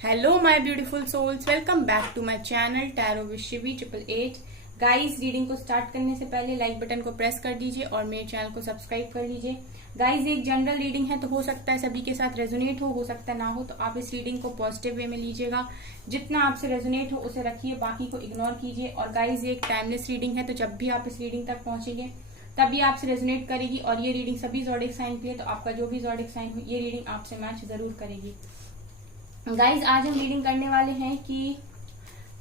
Hello my beautiful souls, welcome back to my channel tarot with Shivi 888। Guys, reading को start करने से पहले like button को press कर दीजिए और मेरे चैनल को सब्सक्राइब कर लीजिए। गाइस, एक जनरल रीडिंग है तो हो सकता है सभी के साथ रेजोनेट हो सकता है ना हो, तो आप इस रीडिंग को पॉजिटिव वे में लीजिएगा। जितना आपसे रेजोनेट हो उसे रखिए, बाकी को इग्नोर कीजिए। और गाइस, ये एक टाइमलेस रीडिंग है, तो जब भी आप इस रीडिंग तक पहुंचेंगे तभी आपसे रेजोनेट करेगी। और ये रीडिंग सभी ज़ोडिक साइन की है, तो आपका जो भी ज़ोडिक साइन हो ये रीडिंग आपसे मैच जरूर करेगी। गाइज, आज हम रीडिंग करने वाले हैं कि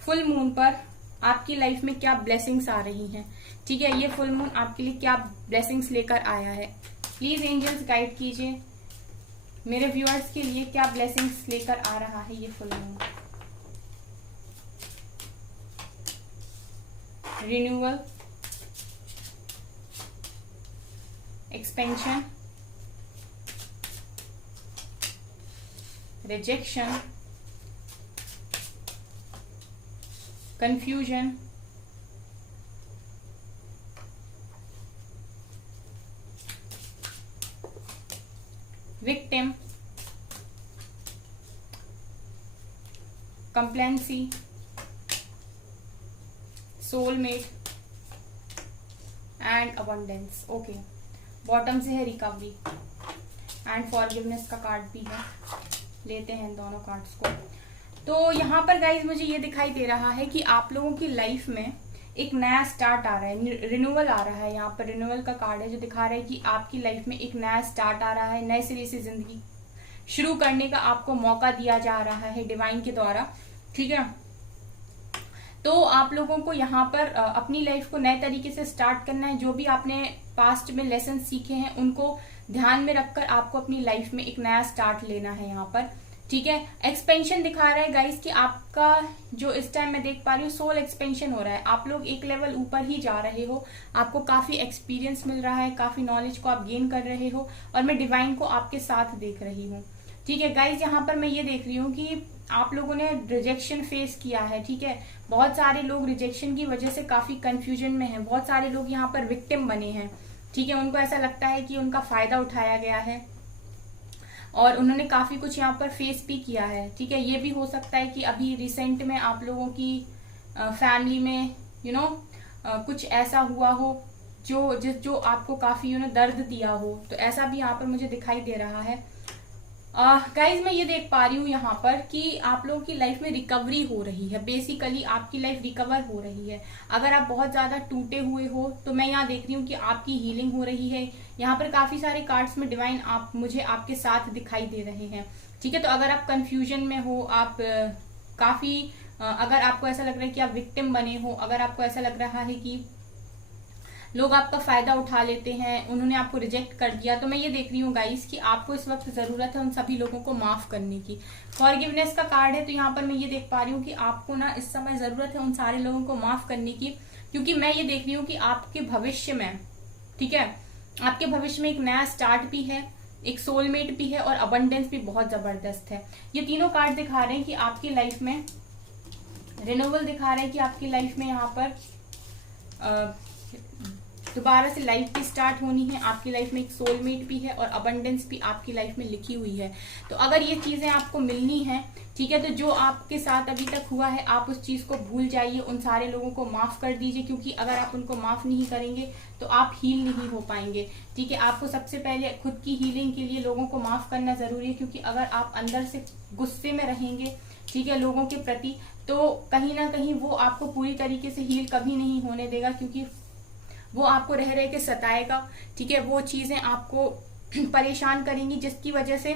फुल मून पर आपकी लाइफ में क्या ब्लेसिंग्स आ रही हैं। ठीक है, ये फुल मून आपके लिए क्या ब्लेसिंग्स लेकर आया है। प्लीज एंजल्स गाइड कीजिए मेरे व्यूअर्स के लिए क्या ब्लेसिंग्स लेकर आ रहा है ये full moon. Renewal, expansion, rejection, confusion, victim, complacency, soulmate and abundance। Okay, bottom से है रिकवरी एंड फॉरगिवनेस का कार्ड भी है। लेते हैं इन दोनों कार्ड्स को। तो यहाँ पर गाइज मुझे ये दिखाई दे रहा है कि आप लोगों की लाइफ में एक नया स्टार्ट आ रहा है, रिन्यूअल आ रहा है। यहाँ पर रिन्यूअल का कार्ड है जो दिखा रहा है कि आपकी लाइफ में एक नया स्टार्ट आ रहा है, नए सिरे से जिंदगी शुरू करने का आपको मौका दिया जा रहा है डिवाइन के द्वारा। ठीक है, तो आप लोगों को यहाँ पर अपनी लाइफ को नए तरीके से स्टार्ट करना है। जो भी आपने पास्ट में लेसन सीखे हैं उनको ध्यान में रखकर आपको अपनी लाइफ में एक नया स्टार्ट लेना है यहाँ पर। ठीक है, एक्सपेंशन दिखा रहा है गाइस कि आपका जो इस टाइम मैं देख पा रही हूँ सोल एक्सपेंशन हो रहा है। आप लोग एक लेवल ऊपर ही जा रहे हो, आपको काफी एक्सपीरियंस मिल रहा है, काफी नॉलेज को आप गेन कर रहे हो और मैं डिवाइन को आपके साथ देख रही हूँ। ठीक है गाइज, यहाँ पर मैं ये देख रही हूँ कि आप लोगों ने रिजेक्शन फेस किया है। ठीक है, बहुत सारे लोग रिजेक्शन की वजह से काफी कंफ्यूजन में हैं। बहुत सारे लोग यहाँ पर विक्टिम बने हैं। ठीक है, उनको ऐसा लगता है कि उनका फायदा उठाया गया है और उन्होंने काफी कुछ यहाँ पर फेस भी किया है। ठीक है, ये भी हो सकता है कि अभी रिसेंट में आप लोगों की फैमिली में कुछ ऐसा हुआ हो जो आपको काफी दर्द दिया हो, तो ऐसा भी यहाँ पर मुझे दिखाई दे रहा है। गाइज, मैं ये देख पा रही हूँ यहाँ पर कि आप लोगों की लाइफ में रिकवरी हो रही है। बेसिकली आपकी लाइफ रिकवर हो रही है। अगर आप बहुत ज्यादा टूटे हुए हो तो मैं यहाँ देख रही हूँ कि आपकी हीलिंग हो रही है। यहाँ पर काफी सारे कार्ड्स में डिवाइन मुझे आपके साथ दिखाई दे रहे हैं। ठीक है, तो अगर आप कंफ्यूजन में हो, आप काफी अगर आपको ऐसा लग रहा है कि आप विक्टिम बने हो, अगर आपको ऐसा लग रहा है कि लोग आपका फायदा उठा लेते हैं, उन्होंने आपको रिजेक्ट कर दिया, तो मैं ये देख रही हूँ गाइस कि आपको इस वक्त जरूरत है उन सभी लोगों को माफ करने की। फॉरगिवनेस का कार्ड है, तो यहाँ पर मैं ये देख पा रही हूँ कि आपको ना इस समय जरूरत है उन सारे लोगों को माफ करने की, क्योंकि मैं ये देख रही हूँ कि आपके भविष्य में, ठीक है, आपके भविष्य में एक नया स्टार्ट भी है, एक सोलमेट भी है और अबंडेंस भी बहुत जबरदस्त है। ये तीनों कार्ड दिखा रहे हैं कि आपकी लाइफ में रिन्यूअल दिखा रहा है कि आपकी लाइफ में यहाँ पर दोबारा से लाइफ भी स्टार्ट होनी है। आपकी लाइफ में एक सोलमेट भी है और अबंडेंस भी आपकी लाइफ में लिखी हुई है। तो अगर ये चीजें आपको मिलनी है, ठीक है, तो जो आपके साथ अभी तक हुआ है आप उस चीज को भूल जाइए, उन सारे लोगों को माफ कर दीजिए, क्योंकि अगर आप उनको माफ नहीं करेंगे तो आप हील नहीं हो पाएंगे। ठीक है, आपको सबसे पहले खुद की हीलिंग के लिए लोगों को माफ करना जरूरी है, क्योंकि अगर आप अंदर से गुस्से में रहेंगे, ठीक है, लोगों के प्रति, तो कहीं ना कहीं वो आपको पूरी तरीके से हील कभी नहीं होने देगा, क्योंकि वो आपको रह रह के सताएगा। ठीक है, वो चीजें आपको परेशान करेंगी जिसकी वजह से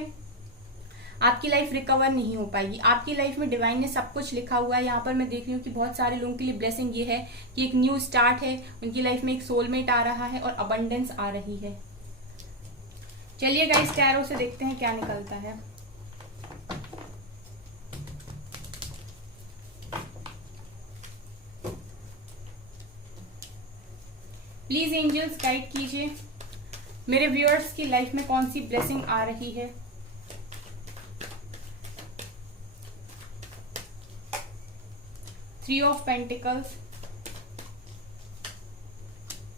आपकी लाइफ रिकवर नहीं हो पाएगी। आपकी लाइफ में डिवाइन ने सब कुछ लिखा हुआ है। यहाँ पर मैं देख रही हूँ कि बहुत सारे लोगों के लिए ब्लेसिंग ये है कि एक न्यू स्टार्ट है, उनकी लाइफ में एक सोलमेट आ रहा है और अबंडेंस आ रही है। चलिए गाइस, टैरो से देखते हैं क्या निकलता है। प्लीज एंजल्स गाइड कीजिए मेरे व्यूअर्स की लाइफ में कौन सी ब्लेसिंग आ रही है। Three of pentacles,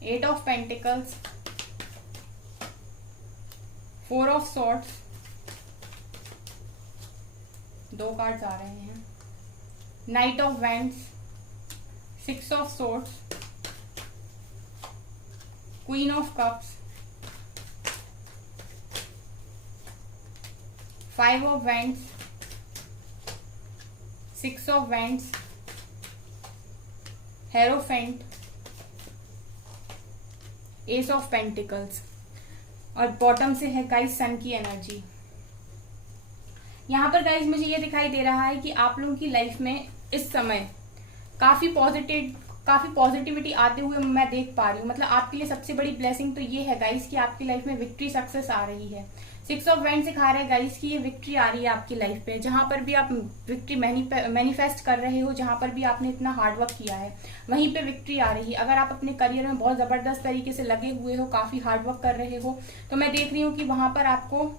eight of pentacles, four of swords, 2 cards आ रहे हैं, knight of wands, 6 of swords, queen of cups, 5 of wands, 6 of wands, hierophant, ace of pentacles, और बॉटम से है गाइस सन की एनर्जी। यहाँ पर गाइस मुझे ये दिखाई दे रहा है कि आप लोगों की लाइफ में इस समय काफी पॉजिटिविटी आते हुए मैं देख पा रही हूँ। मतलब आपके लिए सबसे बड़ी ब्लेसिंग तो ये है गाइस कि आपकी लाइफ में विक्ट्री सक्सेस आ रही है। 6 ऑफ वैंड सिखा रहा है गाइस कि ये विक्ट्री आ रही है आपकी लाइफ पे। जहां पर भी आप विक्ट्री मैनिफेस्ट कर रहे हो, जहां पर भी आपने इतना हार्ड वर्क किया है, वहीं पे विक्ट्री आ रही है। अगर आप अपने करियर में बहुत जबरदस्त तरीके से लगे हुए हो, काफी हार्ड वर्क कर रहे हो, तो मैं देख रही हूँ कि वहां पर आपको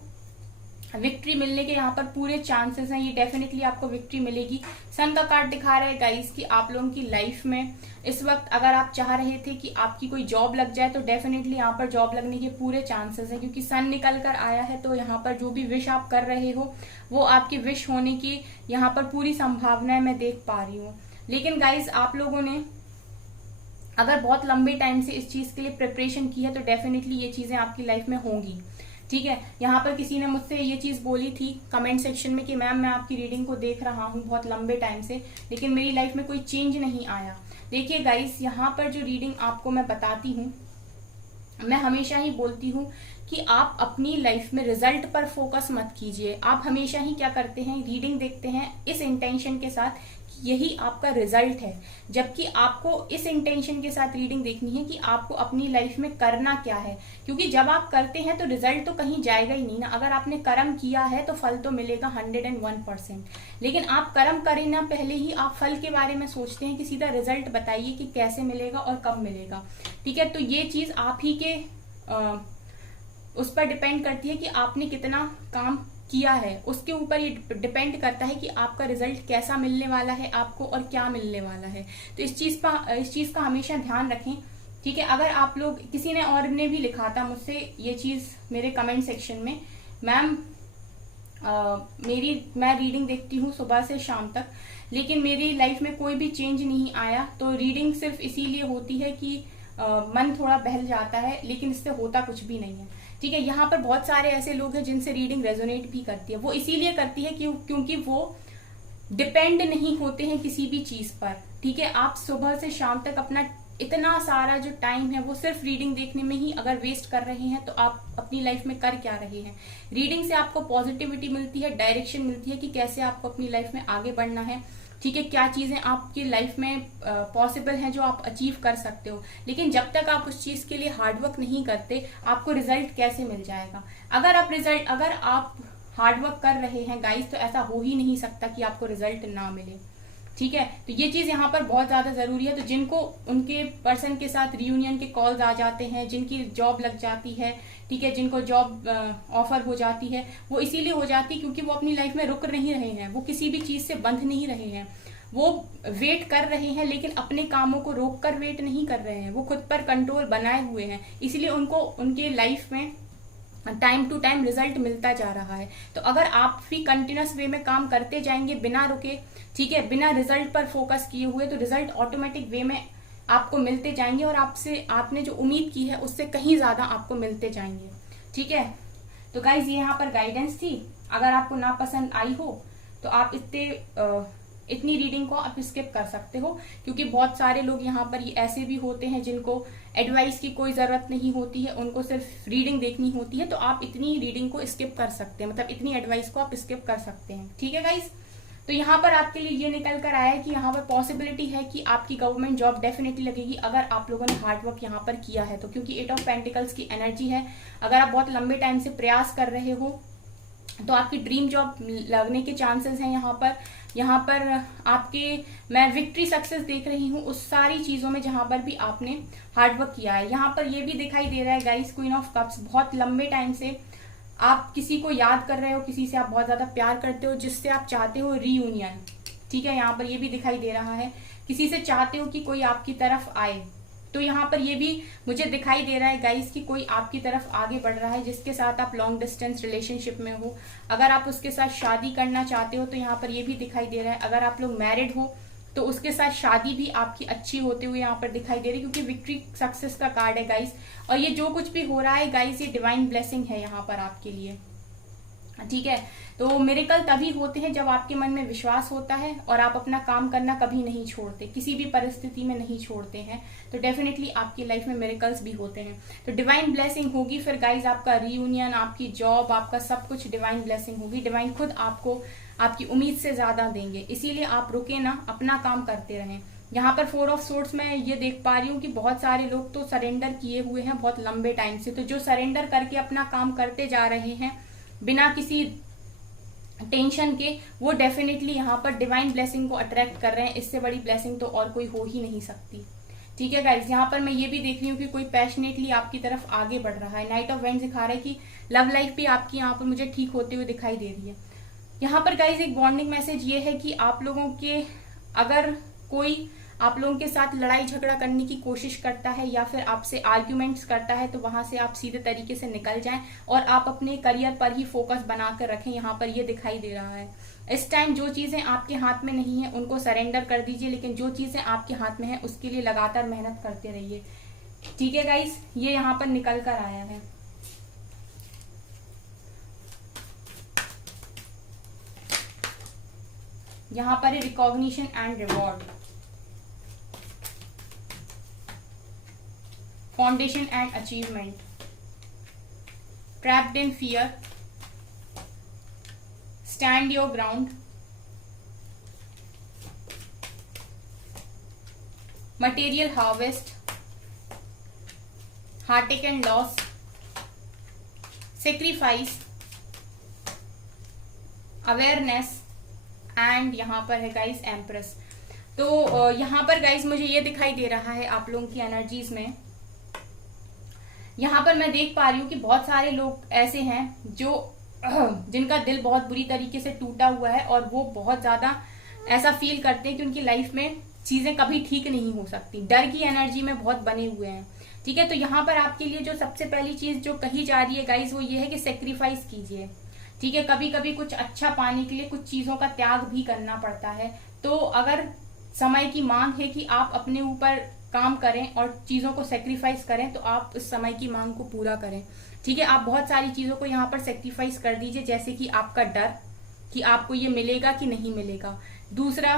विक्ट्री मिलने के यहाँ पर पूरे चांसेस हैं। ये डेफिनेटली आपको विक्ट्री मिलेगी। सन का कार्ड दिखा रहा है गाइस कि आप लोगों की लाइफ में इस वक्त अगर आप चाह रहे थे कि आपकी कोई जॉब लग जाए, तो डेफिनेटली यहाँ पर जॉब लगने के पूरे चांसेस हैं, क्योंकि सन निकल कर आया है। तो यहाँ पर जो भी विश आप कर रहे हो वो आपकी विश होने की यहाँ पर पूरी संभावनाएं मैं देख पा रही हूँ। लेकिन गाइस आप लोगों ने अगर बहुत लंबे टाइम से इस चीज के लिए प्रिपरेशन की है, तो डेफिनेटली ये चीजें आपकी लाइफ में होंगी। ठीक है, यहाँ पर किसी ने मुझसे ये चीज बोली थी कमेंट सेक्शन में कि मैम मैं आपकी रीडिंग को देख रहा हूँ बहुत लंबे टाइम से, लेकिन मेरी लाइफ में कोई चेंज नहीं आया। देखिए गाइस, यहाँ पर जो रीडिंग आपको मैं बताती हूँ, मैं हमेशा ही बोलती हूँ कि आप अपनी लाइफ में रिजल्ट पर फोकस मत कीजिए। आप हमेशा ही क्या करते हैं, रीडिंग देखते हैं इस इंटेंशन के साथ कि यही आपका रिजल्ट है, जबकि आपको इस इंटेंशन के साथ रीडिंग देखनी है कि आपको अपनी लाइफ में करना क्या है। क्योंकि जब आप करते हैं तो रिजल्ट तो कहीं जाएगा ही नहीं ना। अगर आपने कर्म किया है तो फल तो मिलेगा 101%, लेकिन आप कर्म करें ना, पहले ही आप फल के बारे में सोचते हैं कि सीधा रिजल्ट बताइए कि कैसे मिलेगा और कब मिलेगा। ठीक है, तो ये चीज आप ही के उस पर डिपेंड करती है कि आपने कितना काम किया है, उसके ऊपर ये डिपेंड करता है कि आपका रिजल्ट कैसा मिलने वाला है आपको और क्या मिलने वाला है। तो इस चीज का हमेशा ध्यान रखें। ठीक है, अगर आप लोग, किसी ने और ने भी लिखा था मुझसे ये चीज मेरे कमेंट सेक्शन में, मैम मैं रीडिंग देखती हूँ सुबह से शाम तक, लेकिन मेरी लाइफ में कोई भी चेंज नहीं आया। तो रीडिंग सिर्फ इसीलिए होती है कि मन थोड़ा बहल जाता है, लेकिन इससे होता कुछ भी नहीं है। ठीक है, यहाँ पर बहुत सारे ऐसे लोग हैं जिनसे रीडिंग रेजोनेट भी करती है। वो इसीलिए करती है क्योंकि वो डिपेंड नहीं होते हैं किसी भी चीज पर। ठीक है, आप सुबह से शाम तक अपना इतना सारा जो टाइम है वो सिर्फ रीडिंग देखने में ही अगर वेस्ट कर रहे हैं, तो आप अपनी लाइफ में कर क्या रहे हैं। रीडिंग से आपको पॉजिटिविटी मिलती है, डायरेक्शन मिलती है कि कैसे आपको अपनी लाइफ में आगे बढ़ना है। ठीक है, क्या चीजें आपकी लाइफ में पॉसिबल हैं जो आप अचीव कर सकते हो। लेकिन जब तक आप उस चीज के लिए हार्डवर्क नहीं करते, आपको रिजल्ट कैसे मिल जाएगा। अगर आप हार्डवर्क कर रहे हैं गाइस, तो ऐसा हो ही नहीं सकता कि आपको रिजल्ट ना मिले। ठीक है, तो ये चीज यहाँ पर बहुत ज्यादा जरूरी है। तो जिनको उनके पर्सन के साथ रियूनियन के कॉल्स आ जाते हैं, जिनकी जॉब लग जाती है, ठीक है, जिनको जॉब ऑफर हो जाती है, वो इसीलिए हो जाती है क्योंकि वो अपनी लाइफ में रुक नहीं रहे हैं, वो किसी भी चीज से बंध नहीं रहे हैं, वो वेट कर रहे हैं, लेकिन अपने कामों को रोक कर वेट नहीं कर रहे हैं, वो खुद पर कंट्रोल बनाए हुए हैं। इसलिए उनको उनके लाइफ में टाइम टू टाइम रिजल्ट मिलता जा रहा है। तो अगर आप भी कंटिन्यूस वे में काम करते जाएंगे बिना रुके, ठीक है, बिना रिजल्ट पर फोकस किए हुए, तो रिजल्ट ऑटोमेटिक वे में आपको मिलते जाएंगे और आपने जो उम्मीद की है उससे कहीं ज्यादा आपको मिलते जाएंगे। ठीक है, तो गाइज ये यहाँ पर गाइडेंस थी। अगर आपको ना पसंद आई हो तो आप इतनी रीडिंग को आप स्किप कर सकते हो, क्योंकि बहुत सारे लोग यहाँ पर ऐसे भी होते हैं जिनको एडवाइस की कोई जरूरत नहीं होती है, उनको सिर्फ रीडिंग देखनी होती है। तो आप इतनी रीडिंग को स्किप कर सकते हैं, मतलब इतनी एडवाइस को आप स्किप कर सकते हैं। ठीक है गाइज, तो यहाँ पर आपके लिए ये निकल कर आया है कि यहाँ पर पॉसिबिलिटी है कि आपकी गवर्नमेंट जॉब डेफिनेटली लगेगी अगर आप लोगों ने हार्डवर्क यहाँ पर किया है तो, क्योंकि 8 ऑफ पेंटिकल्स की एनर्जी है। अगर आप बहुत लंबे टाइम से प्रयास कर रहे हो तो आपकी ड्रीम जॉब लगने के चांसेस हैं। यहाँ पर आपके मैं विक्ट्री सक्सेस देख रही हूँ उस सारी चीजों में जहां पर भी आपने हार्डवर्क किया है। यहाँ पर ये भी दिखाई दे रहा है गाइस, क्वीन ऑफ कप्स, बहुत लंबे टाइम से आप किसी को याद कर रहे हो, किसी से आप बहुत ज्यादा प्यार करते हो, जिससे आप चाहते हो रीयूनियन। ठीक है, यहाँ पर ये भी दिखाई दे रहा है, किसी से चाहते हो कि कोई आपकी तरफ आए। तो यहाँ पर ये भी मुझे दिखाई दे रहा है गाइस कि कोई आपकी तरफ आगे बढ़ रहा है जिसके साथ आप लॉन्ग डिस्टेंस रिलेशनशिप में हो। अगर आप उसके साथ शादी करना चाहते हो तो यहाँ पर ये भी दिखाई दे रहा है। अगर आप लोग मैरिड हो तो उसके साथ शादी भी आपकी अच्छी होते हुए यहाँ पर दिखाई दे रही है, क्योंकि विक्ट्री सक्सेस का कार्ड है गाइस। और ये जो कुछ भी हो रहा है गाइस, ये डिवाइन ब्लेसिंग है यहाँ पर आपके लिए, ठीक है। तो मिरेकल तभी होते हैं जब आपके मन में विश्वास होता है और आप अपना काम करना कभी नहीं छोड़ते, किसी भी परिस्थिति में नहीं छोड़ते हैं, तो डेफिनेटली आपकी लाइफ में मिरेकल्स भी होते हैं। तो डिवाइन ब्लेसिंग होगी फिर गाइज, आपका रियूनियन, आपकी जॉब, आपका सब कुछ डिवाइन ब्लेसिंग होगी। डिवाइन खुद आपको आपकी उम्मीद से ज्यादा देंगे, इसीलिए आप रुके ना, अपना काम करते रहें। यहाँ पर 4 ऑफ सोर्ड्स में ये देख पा रही हूँ कि बहुत सारे लोग तो सरेंडर किए हुए हैं बहुत लंबे टाइम से। तो जो सरेंडर करके अपना काम करते जा रहे हैं बिना किसी टेंशन के, वो डेफिनेटली यहाँ पर डिवाइन ब्लेसिंग को अट्रैक्ट कर रहे हैं। इससे बड़ी ब्लेसिंग तो और कोई हो ही नहीं सकती, ठीक है गाइज। यहाँ पर मैं ये भी देख रही हूँ कि कोई पैशनेटली आपकी तरफ आगे बढ़ रहा है। नाइट ऑफ वेंड्स दिखा रहा है कि लव लाइफ भी आपकी यहाँ पर मुझे ठीक होते हुए दिखाई दे रही है। यहाँ पर गाइज एक बॉन्डिंग मैसेज ये है कि आप लोगों के, अगर कोई आप लोगों के साथ लड़ाई झगड़ा करने की कोशिश करता है या फिर आपसे आर्ग्यूमेंट्स करता है, तो वहां से आप सीधे तरीके से निकल जाएं और आप अपने करियर पर ही फोकस बनाकर रखें। यहाँ पर ये दिखाई दे रहा है इस टाइम जो चीजें आपके हाथ में नहीं है उनको सरेंडर कर दीजिए, लेकिन जो चीजें आपके हाथ में है उसके लिए लगातार मेहनत करते रहिए, ठीक है गाइस। ये यहाँ पर निकल कर आया है। यहाँ पर recognition and reward, foundation and achievement, trapped in fear, stand your ground, material harvest, Heartect and loss, sacrifice, awareness and यहाँ पर है गाइस एम्प्रेस। तो यहाँ पर गाइस मुझे ये दिखाई दे रहा है आप लोगों की एनर्जीज में, यहाँ पर मैं देख पा रही हूँ कि बहुत सारे लोग ऐसे हैं जो जिनका दिल बहुत बुरी तरीके से टूटा हुआ है और वो बहुत ज्यादा ऐसा फील करते हैं कि उनकी लाइफ में चीजें कभी ठीक नहीं हो सकती, डर की एनर्जी में बहुत बने हुए हैं, ठीक है। तो यहाँ पर आपके लिए जो सबसे पहली चीज जो कही जा रही है गाइस वो ये है कि सेक्रीफाइस कीजिए, ठीक है। कभी कभी कुछ अच्छा पाने के लिए कुछ चीजों का त्याग भी करना पड़ता है। तो अगर समय की मांग है कि आप अपने ऊपर काम करें और चीजों को सेक्रीफाइस करें, तो आप उस समय की मांग को पूरा करें, ठीक है। आप बहुत सारी चीजों को यहाँ पर सेक्रीफाइस कर दीजिए, जैसे कि आपका डर कि आपको ये मिलेगा कि नहीं मिलेगा, दूसरा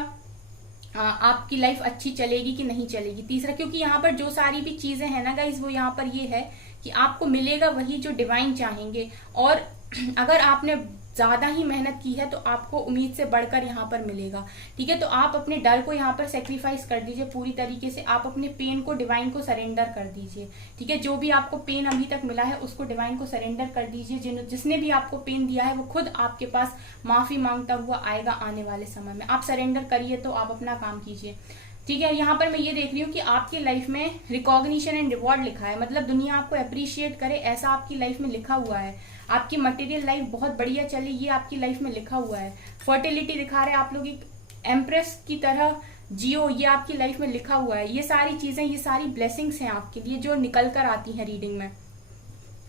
आपकी लाइफ अच्छी चलेगी कि नहीं चलेगी, तीसरा क्योंकि यहाँ पर जो सारी भी चीजें हैं ना गाइज वो यहाँ पर ये है कि आपको मिलेगा वही जो डिवाइन चाहेंगे। और अगर आपने ज्यादा ही मेहनत की है तो आपको उम्मीद से बढ़कर यहाँ पर मिलेगा, ठीक है। तो आप अपने डर को यहाँ पर सेक्रीफाइस कर दीजिए पूरी तरीके से, आप अपने पेन को डिवाइन को सरेंडर कर दीजिए, ठीक है। जो भी आपको पेन अभी तक मिला है उसको डिवाइन को सरेंडर कर दीजिए। जिसने भी आपको पेन दिया है वो खुद आपके पास माफी मांगता हुआ आएगा आने वाले समय में। आप सरेंडर करिए तो आप अपना काम कीजिए, ठीक है। यहाँ पर मैं ये देख रही हूँ कि आपकी लाइफ में रिकॉग्निशन एंड रिवॉर्ड लिखा है, मतलब दुनिया आपको अप्रिशिएट करे ऐसा आपकी लाइफ में लिखा हुआ है। आपकी मटेरियल लाइफ बहुत बढ़िया चले ये आपकी लाइफ में लिखा हुआ है। फर्टिलिटी दिखा रहे हैं, आप लोग एक एम्प्रेस की तरह जियो, ये आपकी लाइफ में लिखा हुआ है। ये सारी चीजें, ये सारी ब्लेसिंग्स हैं आपके लिए जो निकल कर आती हैं रीडिंग में।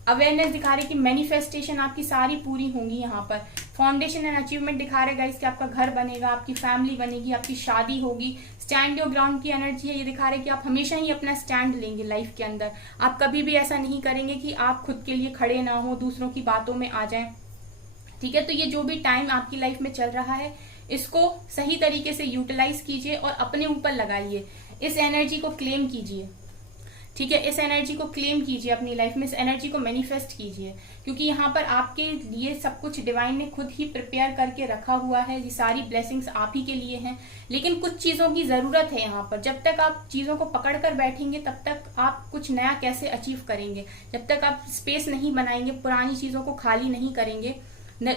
अवेयरनेस दिखा रही है कि मैनिफेस्टेशन आपकी सारी पूरी होंगी। यहाँ पर फाउंडेशन एंड अचीवमेंट दिखा रहे गाइस कि आपका घर बनेगा, आपकी फैमिली बनेगी, आपकी शादी होगी। स्टैंड योर ग्राउंड की एनर्जी है, ये दिखा रहे कि आप हमेशा ही अपना स्टैंड लेंगे लाइफ के अंदर। आप कभी भी ऐसा नहीं करेंगे कि आप खुद के लिए खड़े ना हो, दूसरों की बातों में आ जाएं, ठीक है। तो ये जो भी टाइम आपकी लाइफ में चल रहा है इसको सही तरीके से यूटिलाइज कीजिए और अपने ऊपर लगाइए, इस एनर्जी को क्लेम कीजिए, ठीक है। इस एनर्जी को क्लेम कीजिए अपनी लाइफ में, इस एनर्जी को मैनिफेस्ट कीजिए, क्योंकि यहाँ पर आपके लिए सब कुछ डिवाइन ने खुद ही प्रिपेयर करके रखा हुआ है। ये सारी ब्लेसिंग्स आप ही के लिए हैं, लेकिन कुछ चीजों की जरूरत है यहाँ पर। जब तक आप चीजों को पकड़ कर बैठेंगे तब तक आप कुछ नया कैसे अचीव करेंगे। जब तक आप स्पेस नहीं बनाएंगे, पुरानी चीजों को खाली नहीं करेंगे,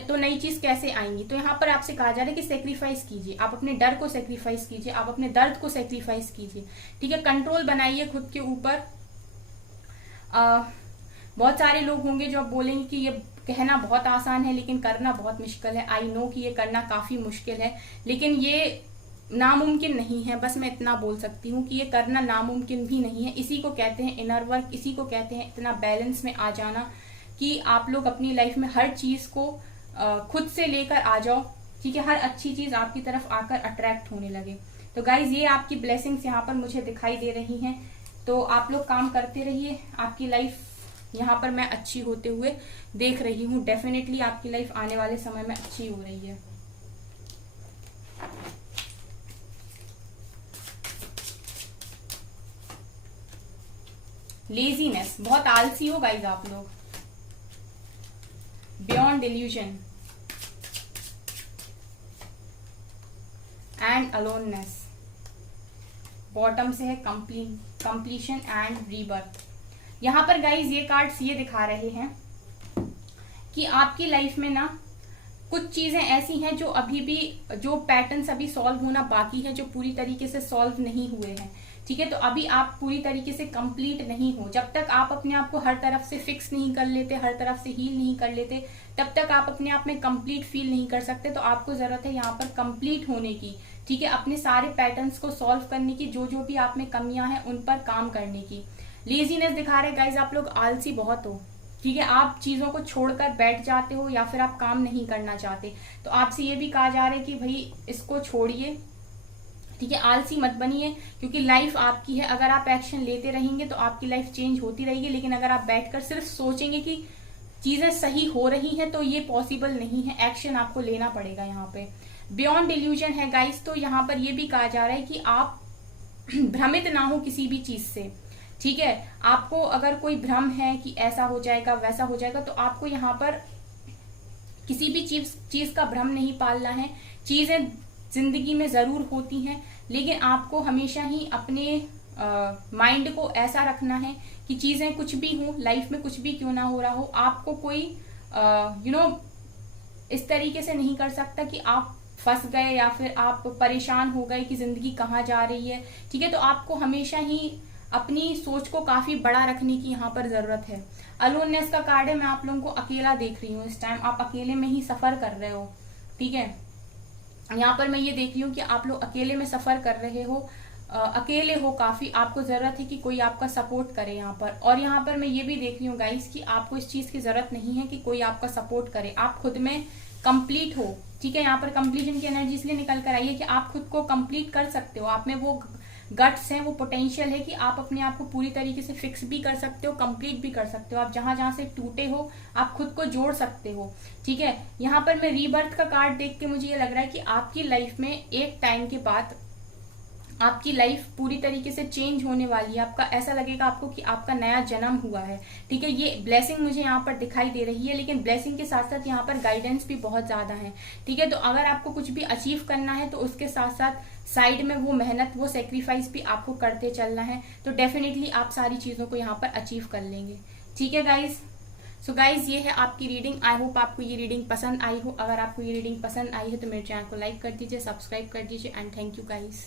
तो नई चीज कैसे आएंगी। तो यहाँ पर आपसे कहा जा रहा है कि सेक्रीफाइस कीजिए, आप अपने डर को सेक्रीफाइस कीजिए, आप अपने दर्द को सेक्रीफाइस कीजिए, ठीक है। कंट्रोल बनाइए खुद के ऊपर। बहुत सारे लोग होंगे जो अब बोलेंगे कि ये कहना बहुत आसान है लेकिन करना बहुत मुश्किल है। आई नो कि ये करना काफी मुश्किल है, लेकिन ये नामुमकिन नहीं है, बस मैं इतना बोल सकती हूँ कि ये करना नामुमकिन भी नहीं है। इसी को कहते हैं इनर वर्क, इसी को कहते हैं इतना बैलेंस में आ जाना कि आप लोग अपनी लाइफ में हर चीज को खुद से लेकर आ जाओ, ठीक है, हर अच्छी चीज आपकी तरफ आकर अट्रैक्ट होने लगे। तो गाइज ये आपकी ब्लेसिंग्स यहाँ पर मुझे दिखाई दे रही हैं, तो आप लोग काम करते रहिए। आपकी लाइफ यहाँ पर मैं अच्छी होते हुए देख रही हूँ, डेफिनेटली आपकी लाइफ आने वाले समय में अच्छी हो रही है। लेजीनेस, बहुत आलसी हो गाइज आप लोग। Beyond delusion and aloneness. Bottom से है कंप्लीशन एंड रीबर्थ। यहां पर गाइज ये कार्ड्स ये दिखा रहे हैं कि आपकी लाइफ में ना कुछ चीजें ऐसी हैं जो अभी भी, जो पैटर्न्स अभी सॉल्व होना बाकी है, जो पूरी तरीके से सॉल्व नहीं हुए हैं, ठीक है। तो अभी आप पूरी तरीके से कंप्लीट नहीं हो। जब तक आप अपने आप को हर तरफ से फिक्स नहीं कर लेते, हर तरफ से हील नहीं कर लेते, तब तक आप अपने आप में कंप्लीट फील नहीं कर सकते। तो आपको जरूरत है यहाँ पर कंप्लीट होने की, ठीक है, अपने सारे पैटर्न्स को सॉल्व करने की, जो जो भी आप में कमियां हैं उन पर काम करने की। लेजीनेस दिखा रहे गाइज, आप लोग आलसी बहुत हो, ठीक है। आप चीजों को छोड़कर बैठ जाते हो या फिर आप काम नहीं करना चाहते। तो आपसे ये भी कहा जा रहा है कि भाई इसको छोड़िए, ठीक है, आलसी मत बनिए, क्योंकि लाइफ आपकी है। अगर आप एक्शन लेते रहेंगे तो आपकी लाइफ चेंज होती रहेगी, लेकिन अगर आप बैठकर सिर्फ सोचेंगे कि चीजें सही हो रही हैं तो ये पॉसिबल नहीं है। एक्शन आपको लेना पड़ेगा यहाँ पे। बियॉन्ड डिल्यूजन है गाइस, तो यहाँ पर ये भी कहा जा रहा है कि आप भ्रमित ना हो किसी भी चीज से, ठीक है। आपको अगर कोई भ्रम है कि ऐसा हो जाएगा वैसा हो जाएगा, तो आपको यहाँ पर किसी भी चीज का भ्रम नहीं पालना है। चीजें जिंदगी में जरूर होती हैं, लेकिन आपको हमेशा ही अपने माइंड को ऐसा रखना है कि चीजें कुछ भी हो, लाइफ में कुछ भी क्यों ना हो रहा हो, आपको कोई इस तरीके से नहीं कर सकता कि आप फंस गए या फिर आप परेशान हो गए कि जिंदगी कहाँ जा रही है, ठीक है। तो आपको हमेशा ही अपनी सोच को काफी बड़ा रखने की यहाँ पर जरूरत है। अलोननेस का कार्ड है, मैं आप लोगों को अकेला देख रही हूँ इस टाइम, आप अकेले में ही सफर कर रहे हो, ठीक है। यहाँ पर मैं ये देख रही हूँ कि आप लोग अकेले में सफर कर रहे हो, अकेले हो काफी, आपको जरूरत है कि कोई आपका सपोर्ट करे यहाँ पर। और यहाँ पर मैं ये भी देख रही हूँ गाइस कि आपको इस चीज की जरूरत नहीं है कि कोई आपका सपोर्ट करे, आप खुद में कंप्लीट हो, ठीक है। यहाँ पर कंप्लीशन की एनर्जी इसलिए निकल कर आई है कि आप खुद को कंप्लीट कर सकते हो, आप में वो गट्स हैं, वो पोटेंशियल है कि आप अपने आप को पूरी तरीके से फिक्स भी कर सकते हो, कंप्लीट भी कर सकते हो। आप जहां जहां से टूटे हो आप खुद को जोड़ सकते हो, ठीक है। यहाँ पर मैं रीबर्थ का कार्ड देख के मुझे ये लग रहा है कि आपकी लाइफ में एक टाइम के बाद आपकी लाइफ पूरी तरीके से चेंज होने वाली है। आपका ऐसा लगेगा आपको कि आपका नया जन्म हुआ है, ठीक है। ये ब्लेसिंग मुझे यहाँ पर दिखाई दे रही है, लेकिन ब्लेसिंग के साथ साथ यहाँ पर गाइडेंस भी बहुत ज्यादा है, ठीक है। तो अगर आपको कुछ भी अचीव करना है तो उसके साथ साथ साइड में वो मेहनत, वो सेक्रीफाइस भी आपको करते चलना है, तो डेफिनेटली आप सारी चीजों को यहाँ पर अचीव कर लेंगे, ठीक है गाइज। सो गाइज ये है आपकी रीडिंग। आई होप आपको ये रीडिंग पसंद आई हो। अगर आपको ये रीडिंग पसंद आई है तो मेरे चैनल को लाइक कर दीजिए, सब्सक्राइब कर दीजिए एंड थैंक यू गाइज।